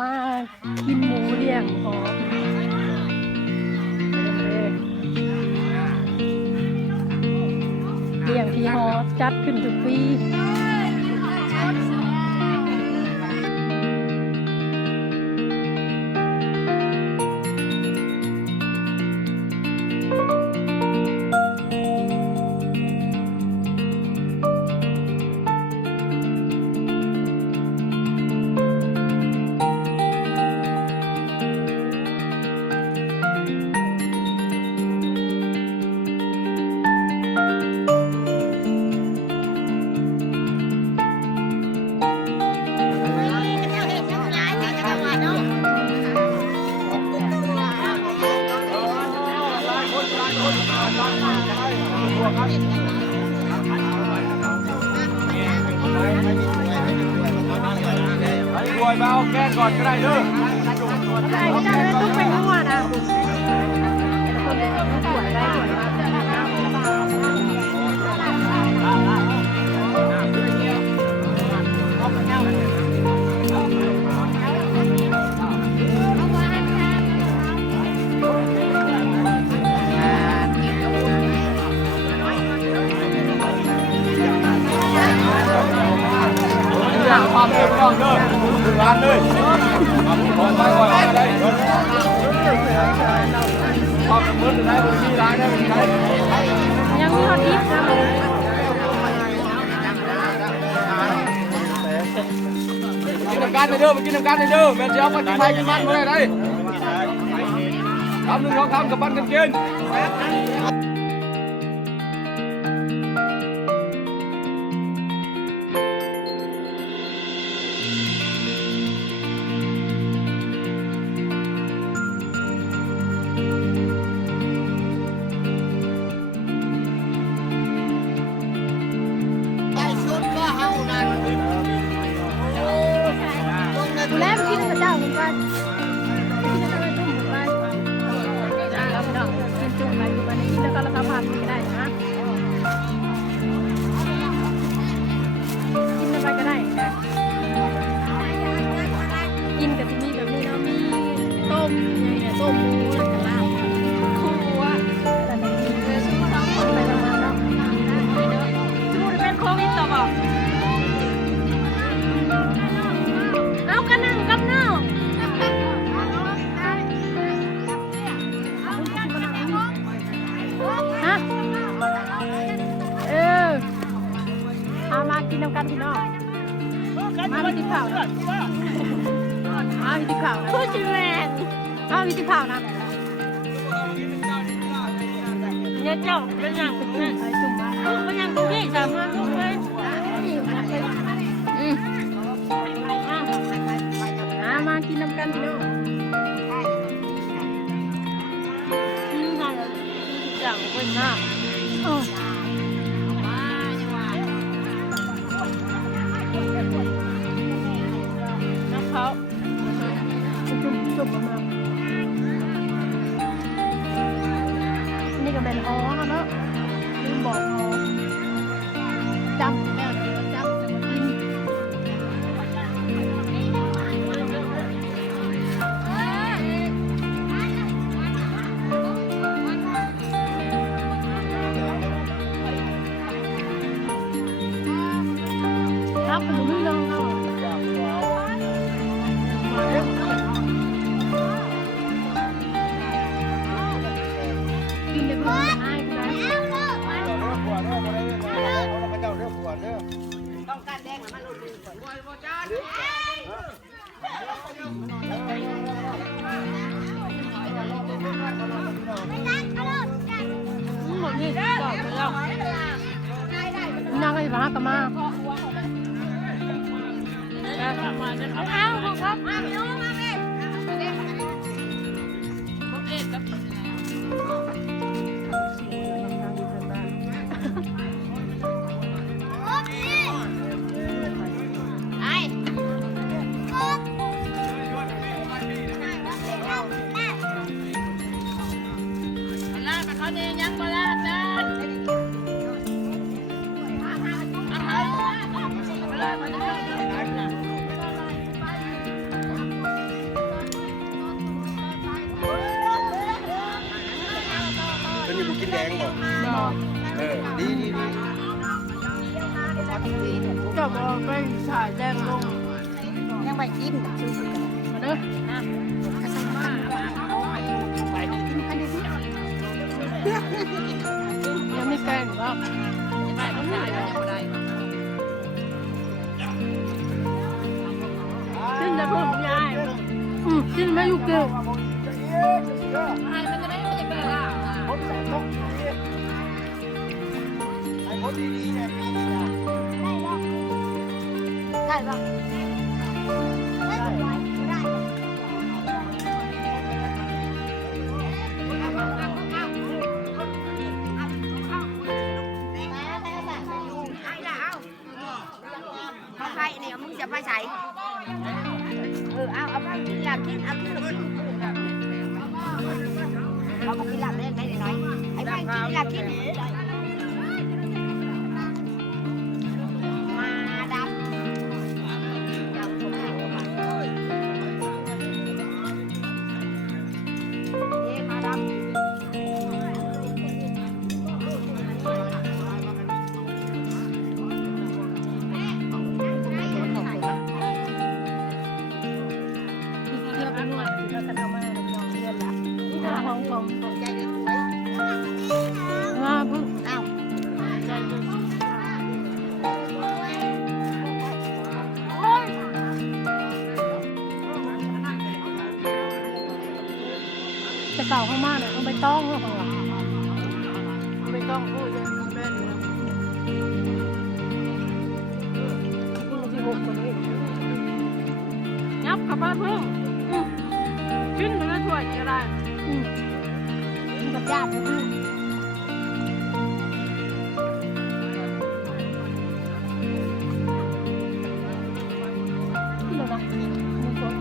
มากินหมูเลี้ยงหอเลี้ยงที่หอจัดขึ้นทุกปีรวยมาเอาแก้ก่อนก็ได้เด้อได้ก็ได้ไม่ต้องไปนวดนะคนสวยได้สวยมากความเต็มกล้องเด้อร้านเลยขอไปก่อนได้ความมืดได้บนที่ร้านได้เป็นไงยังมีฮอตดิฟนะกินน้ำกันเด้อมากินน้ำกันเด้อแม่เจ้ามากินไทยกินมันมาได้ทำหนึ่งสองคำกับปั้นกันกินแล้วกินกระเจ้าเหมือนกันกินอะไรตุ้มเหมือนกันแล้วพี่น้องกินจุ่มอะไรอยู่วันนี้แล้วก็ราคาพันก็ได้นะกินอะไรก็ได้นะกินกับที่นี่แบบนี้เนาะมีต้มเนี่ยต้มหมูแล้วก็ลาบคั่วแต่ในนี้ชื่อว่าเราคนไปทำงานเนาะชื่อว่าเป็นโควิดต่อบอกเอากันนั่งกันเนาะฮะเอามากินน้ำกันพี่น้องมาพี่ติ๊กเผานะเอาพี่ติ๊กเผานะพูดจีแมนเอาพี่ติ๊กเผานะเนี่ยเจ้าเป็นอย่างนี้ไอ้จุ่มมาเป็นอย่างนี้สามารถทุกคนมากินน้ำกันพี่น้องอย่างคนหน้าน้ำเขาจุ่มมานี่ก็เป็นฮอค่ะเนาะลืมบอกฮอจำแล้วจำแต่ว่ากินครับผมไม่ลองเอากินเดี๋ยวมันจะให้กูนะต้องการแดงมันหลุดเลยหมดนี่ต่อไปแล้วน่าก็จะมากับมาเอาของครับมาพี่น้องมาเลยผมเอ็ดครับลาดไปเขาเนี่ยยังมาลาดนั่น แดงบ่ บอก ดี จะบอกไปสายแดงลง ยังไปกิน มาเด้อยังไม่แกงหรอกกินจะพูดยายกินไม่ยุกเกี่ยว คนดีๆเนี่ยปีนี้นะ ได้ปะใครเนี่ยมึงจะไปใส่เอาไปกินหลับกินเอากินหลับกินเราบอกกินหลับได้ไหนหน่อยไอ้ไปกินหลับกินมาดำมาดำ เที่ยวไปนวดแล้วก็ทำมาเรียนละห้องผม ใจดีสวย มาพึ่ง อ้าว จะเก่าข้างมากเนี่ยต้องไปต้องข้างหลังไปต้องพูดจะเป็นที่บุกคนนี้ยับกับบ้านพึ่งขึ้นมาช่วยอะไร กับญาตินะ ที่เราละมีคน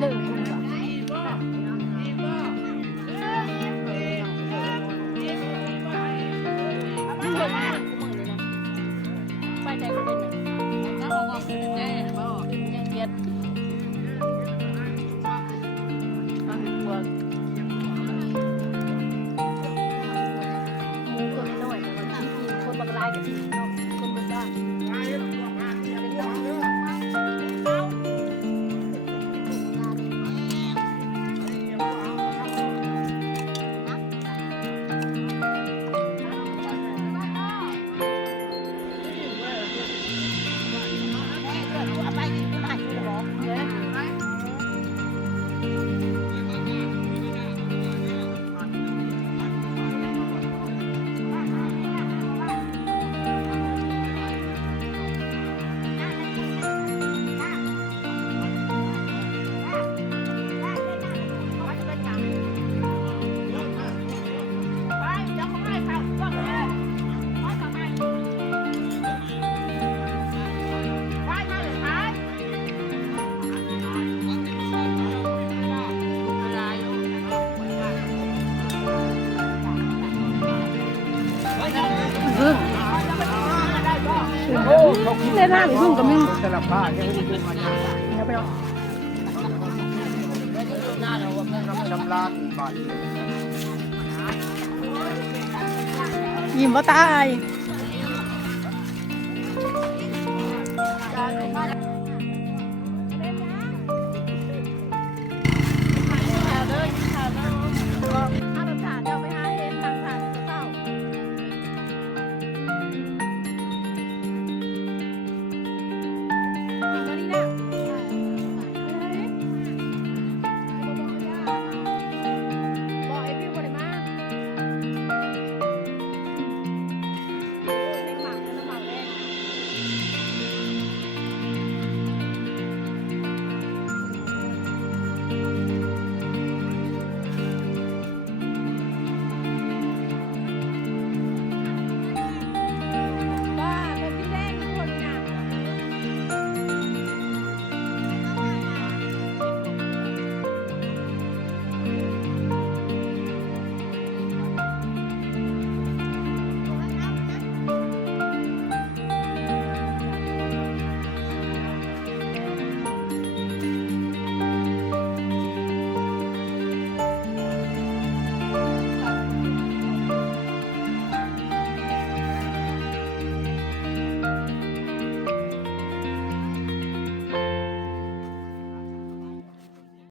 เดือดไปใจก็เป็นถ้าเราก็เป็นแน่บ่ยังเกียดเอาหัวมูตัวน้อยๆแต่ว่าที่คนบางรายกับคนบางด้าน เอาไปกินไม่ได้หรอ ในร้านพึ่งก็มี สลับผ้าแค่นี้คือมัน เดี๋ยวไปเอา ชำระบาท ยิ้มว่าตาย